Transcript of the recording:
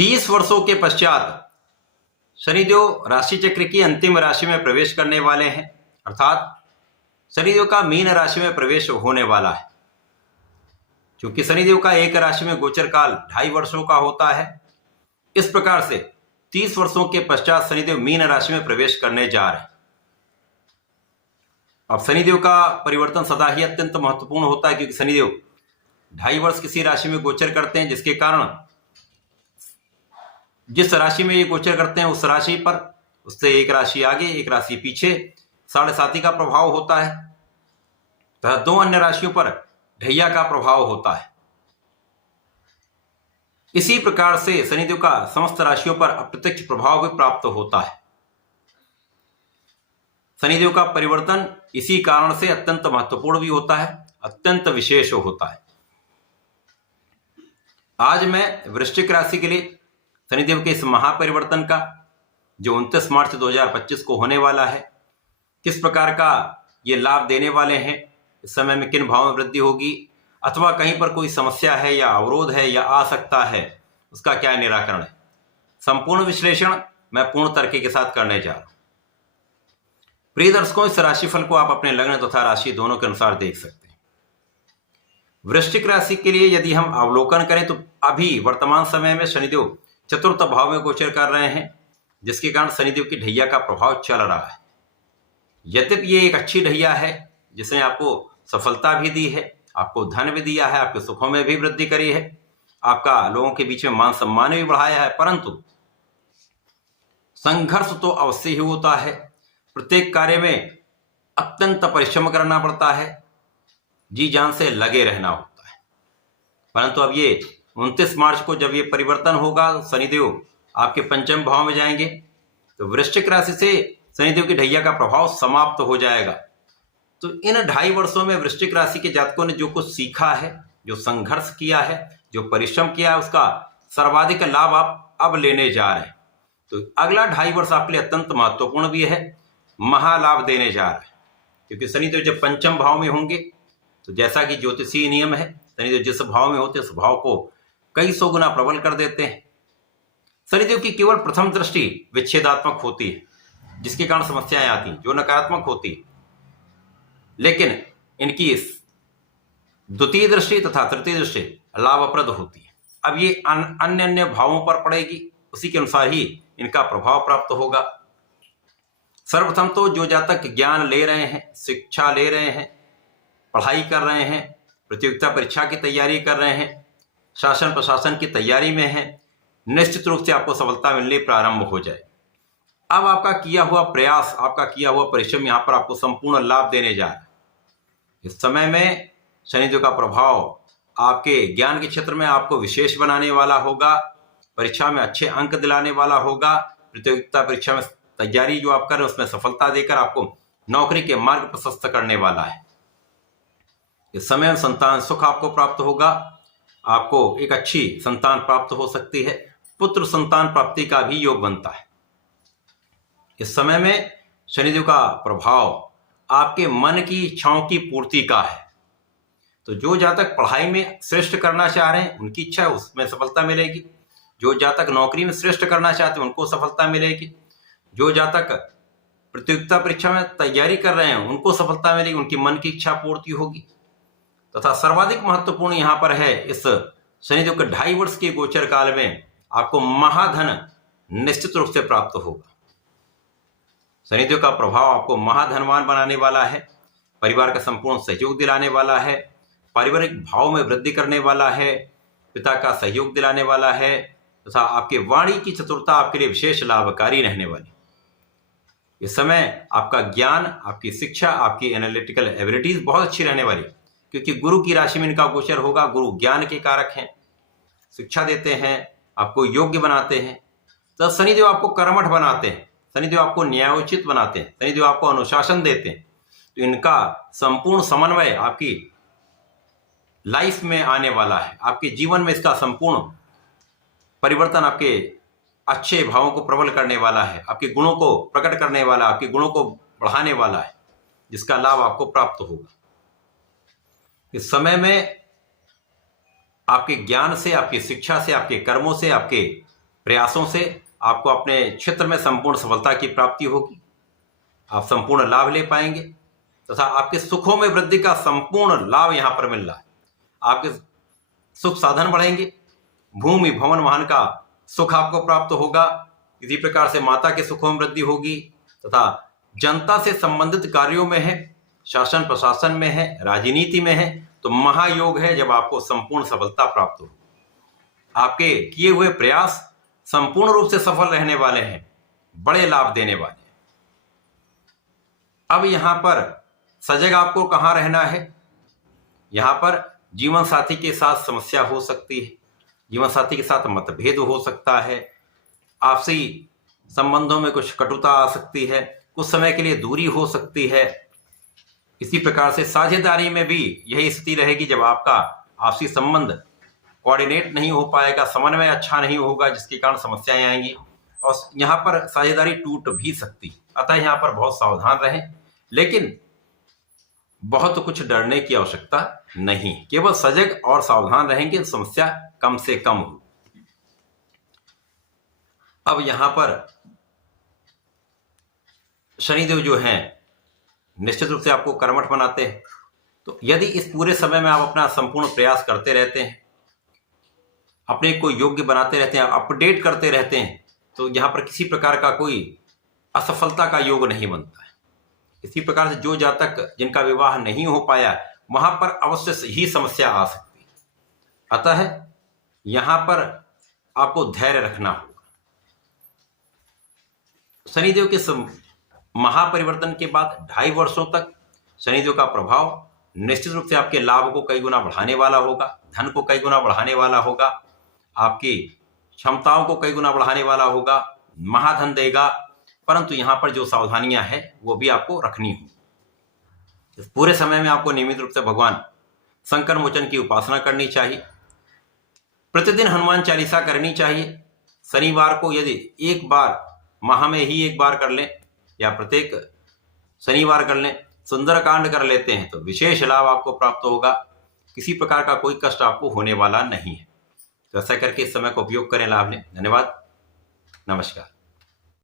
30 वर्षों के पश्चात शनिदेव राशि चक्र की अंतिम राशि में प्रवेश करने वाले हैं, अर्थात शनिदेव का मीन राशि में प्रवेश होने वाला है। क्योंकि शनिदेव का एक राशि में गोचर काल 2.5 वर्षों का होता है, इस प्रकार से 30 वर्षों के पश्चात शनिदेव मीन राशि में प्रवेश करने जा रहे हैं। अब शनिदेव का परिवर्तन सदा ही अत्यंत महत्वपूर्ण होता है, क्योंकि शनिदेव 2.5 वर्ष किसी राशि में गोचर करते हैं, जिसके कारण जिस राशि में ये गोचर करते हैं उस राशि पर उससे एक राशि आगे एक राशि पीछे 7.5 का प्रभाव होता है तथा 2 अन्य राशियों पर ढैया का प्रभाव होता है। इसी प्रकार से शनिदेव का समस्त राशियों पर अप्रत्यक्ष प्रभाव भी प्राप्त होता है। शनिदेव का परिवर्तन इसी कारण से अत्यंत महत्वपूर्ण भी होता है, अत्यंत विशेष होता है। आज मैं वृश्चिक राशि के लिए शनिदेव के इस महापरिवर्तन का जो 29 मार्च 2025 को होने वाला है, किस प्रकार का ये लाभ देने वाले हैं, इस समय में किन भावों में वृद्धि होगी, अथवा कहीं पर कोई समस्या है या अवरोध है या आ सकता है, उसका क्या निराकरण है, संपूर्ण विश्लेषण मैं पूर्ण तर्क के साथ करने जा रहा हूं। प्रिय दर्शकों, इस राशिफल को आप अपने लग्न तथा राशि दोनों के अनुसार देख सकते हैं। वृश्चिक राशि के लिए यदि हम अवलोकन करें तो अभी वर्तमान समय में शनिदेव चतुर्थ भाव में गोचर कर रहे हैं, जिसके कारण शनिदेव की ढैया का प्रभाव चल रहा है। यद्यपि ये एक अच्छी ढैया है जिसने आपको सफलता भी दी है, आपको धन भी दिया है, आपके सुखों में भी वृद्धि करी है, आपका लोगों के बीच में मान सम्मान भी बढ़ाया है, परंतु संघर्ष तो अवश्य ही होता है। प्रत्येक कार्य में अत्यंत परिश्रम करना पड़ता है, जी जान से लगे रहना होता है। परंतु अब ये 29 मार्च को जब ये परिवर्तन होगा, शनिदेव आपके पंचम भाव में जाएंगे, तो वृश्चिक राशि से शनिदेव की ढैया का प्रभाव समाप्त हो जाएगा। तो इन 2.5 वर्षों में वृश्चिक राशि के जातकों ने जो कुछ सीखा है, जो संघर्ष किया है, जो परिश्रम किया है, उसका सर्वाधिक लाभ आप अब लेने जा रहे हैं। तो अगला 2.5 वर्ष आपके लिए अत्यंत महत्वपूर्ण भी है, महालाभ देने जा रहा है। क्योंकि शनिदेव जब पंचम भाव में होंगे तो जैसा कि ज्योतिषीय नियम है, शनिदेव जिस भाव में होते हैं उस भाव को कई 100 गुना प्रबल कर देते हैं। शनिदेव की केवल प्रथम दृष्टि विच्छेदात्मक होती है, जिसके कारण समस्याएं आती हैं, जो नकारात्मक होती है, लेकिन इनकी द्वितीय दृष्टि तथा तृतीय दृष्टि लाभप्रद होती है। अब ये अन्य अन्य भावों पर पड़ेगी, उसी के अनुसार ही इनका प्रभाव प्राप्त होगा। सर्वप्रथम तो जो जातक ज्ञान ले रहे हैं, शिक्षा ले रहे हैं, पढ़ाई कर रहे हैं, प्रतियोगिता परीक्षा की तैयारी कर रहे हैं, शासन प्रशासन की तैयारी में हैं, निश्चित रूप से आपको सफलता मिलनी प्रारंभ हो जाए। अब आपका किया हुआ प्रयास, आपका किया हुआ परिश्रम यहाँ पर आपको संपूर्ण लाभ देने जा रहा है। इस समय में शनिदेव का प्रभाव आपके ज्ञान के क्षेत्र में आपको विशेष बनाने वाला होगा, परीक्षा में अच्छे अंक दिलाने वाला होगा, प्रतियोगिता परीक्षा में तैयारी जो आप कर रहे हैं उसमें सफलता देकर आपको नौकरी के मार्ग प्रशस्त करने वाला है। इस समय में संतान सुख आपको प्राप्त होगा, आपको एक अच्छी संतान प्राप्त हो सकती है, पुत्र संतान प्राप्ति का भी योग बनता है। इस समय में शनिदेव का प्रभाव आपके मन की इच्छाओं की पूर्ति का है। तो जो जातक पढ़ाई में श्रेष्ठ करना चाह रहे हैं उनकी इच्छा है, उसमें सफलता मिलेगी। जो जातक नौकरी में श्रेष्ठ करना चाहते हैं उनको सफलता मिलेगी। जो जातक प्रतियोगिता परीक्षा में तैयारी कर रहे हैं उनको सफलता मिलेगी, उनकी मन की इच्छा पूर्ति होगी। तथा सर्वाधिक महत्वपूर्ण यहाँ पर है, इस शनिदेव के 2.5 वर्ष के गोचर काल में आपको महाधन निश्चित रूप से प्राप्त होगा। शनिदेव का प्रभाव आपको महाधनवान बनाने वाला है, परिवार का संपूर्ण सहयोग दिलाने वाला है, पारिवारिक भाव में वृद्धि करने वाला है, पिता का सहयोग दिलाने वाला है, तथा आपके वाणी की चतुरता आपके लिए विशेष लाभकारी रहने वाली। इस समय आपका ज्ञान, आपकी शिक्षा, आपकी एनालिटिकल एबिलिटीज बहुत अच्छी रहने वाली, क्योंकि गुरु की राशि में इनका गोचर होगा। गुरु ज्ञान के कारक हैं, शिक्षा देते हैं, आपको योग्य बनाते हैं। तो शनिदेव आपको कर्मठ बनाते हैं, शनिदेव आपको न्यायोचित बनाते हैं, शनिदेव आपको अनुशासन देते हैं। तो इनका संपूर्ण समन्वय आपकी लाइफ में आने वाला है, आपके जीवन में इसका संपूर्ण परिवर्तन आपके अच्छे भावों को प्रबल करने वाला है, आपके गुणों को प्रकट करने वाला, आपके गुणों को बढ़ाने वाला है, जिसका लाभ आपको प्राप्त होगा। इस समय में आपके ज्ञान से, आपकी शिक्षा से, आपके कर्मों से, आपके प्रयासों से आपको अपने क्षेत्र में संपूर्ण सफलता की प्राप्ति होगी। आप संपूर्ण लाभ ले पाएंगे तथा आपके सुखों में वृद्धि का संपूर्ण लाभ यहां पर मिल रहा है। आपके सुख साधन बढ़ेंगे, भूमि भवन वाहन का सुख आपको प्राप्त होगा। इसी प्रकार से माता के सुखों में वृद्धि होगी तथा जनता से संबंधित कार्यों में है, शासन प्रशासन में है, राजनीति में है, तो महायोग है जब आपको संपूर्ण सफलता प्राप्त हो। आपके किए हुए प्रयास संपूर्ण रूप से सफल रहने वाले हैं, बड़े लाभ देने वाले हैं। अब यहां पर सजग आपको कहां रहना है? यहां पर जीवन साथी के साथ समस्या हो सकती है, जीवन साथी के साथ मतभेद हो सकता है, आपसी संबंधों में कुछ कटुता आ सकती है, कुछ समय के लिए दूरी हो सकती है। इसी प्रकार से साझेदारी में भी यही स्थिति रहेगी जब आपका आपसी संबंध कोऑर्डिनेट नहीं हो पाएगा, समन्वय अच्छा नहीं होगा, जिसके कारण समस्याएं आएंगी और यहाँ पर साझेदारी टूट भी सकती है। अतः यहाँ पर बहुत सावधान रहें, लेकिन बहुत कुछ डरने की आवश्यकता नहीं, केवल सजग और सावधान रहेंगे, समस्या कम से कम हो। अब यहां पर शनिदेव जो हैं निश्चित रूप से आपको कर्मठ बनाते हैं। तो यदि इस पूरे समय में आप अपना संपूर्ण प्रयास करते रहते हैं, अपने को योग्य बनाते रहते हैं, अपडेट करते रहते हैं, तो यहां पर किसी प्रकार का कोई असफलता का योग नहीं बनता है। इसी प्रकार से जो जातक जिनका विवाह नहीं हो पाया, वहां पर अवश्य ही समस्या आ सकती है। अतः यहां पर आपको धैर्य रखना होगा। शनिदेव के महापरिवर्तन के बाद 2.5 वर्षों तक शनिदेव का प्रभाव निश्चित रूप से आपके लाभ को कई गुना बढ़ाने वाला होगा, धन को कई गुना बढ़ाने वाला होगा, आपकी क्षमताओं को कई गुना बढ़ाने वाला होगा, महाधन देगा। परंतु यहां पर जो सावधानियां हैं वो भी आपको रखनी होगी। इस पूरे समय में आपको नियमित रूप से भगवान संकट मोचन की उपासना करनी चाहिए, प्रतिदिन हनुमान चालीसा करनी चाहिए। शनिवार को यदि एक बार माह में ही एक बार कर लें या प्रत्येक शनिवार कर लें, सुंदरकांड कर लेते हैं तो विशेष लाभ आपको प्राप्त होगा। किसी प्रकार का कोई कष्ट आपको होने वाला नहीं है। तो ऐसा करके इस समय का उपयोग करें, लाभ लें। धन्यवाद, नमस्कार।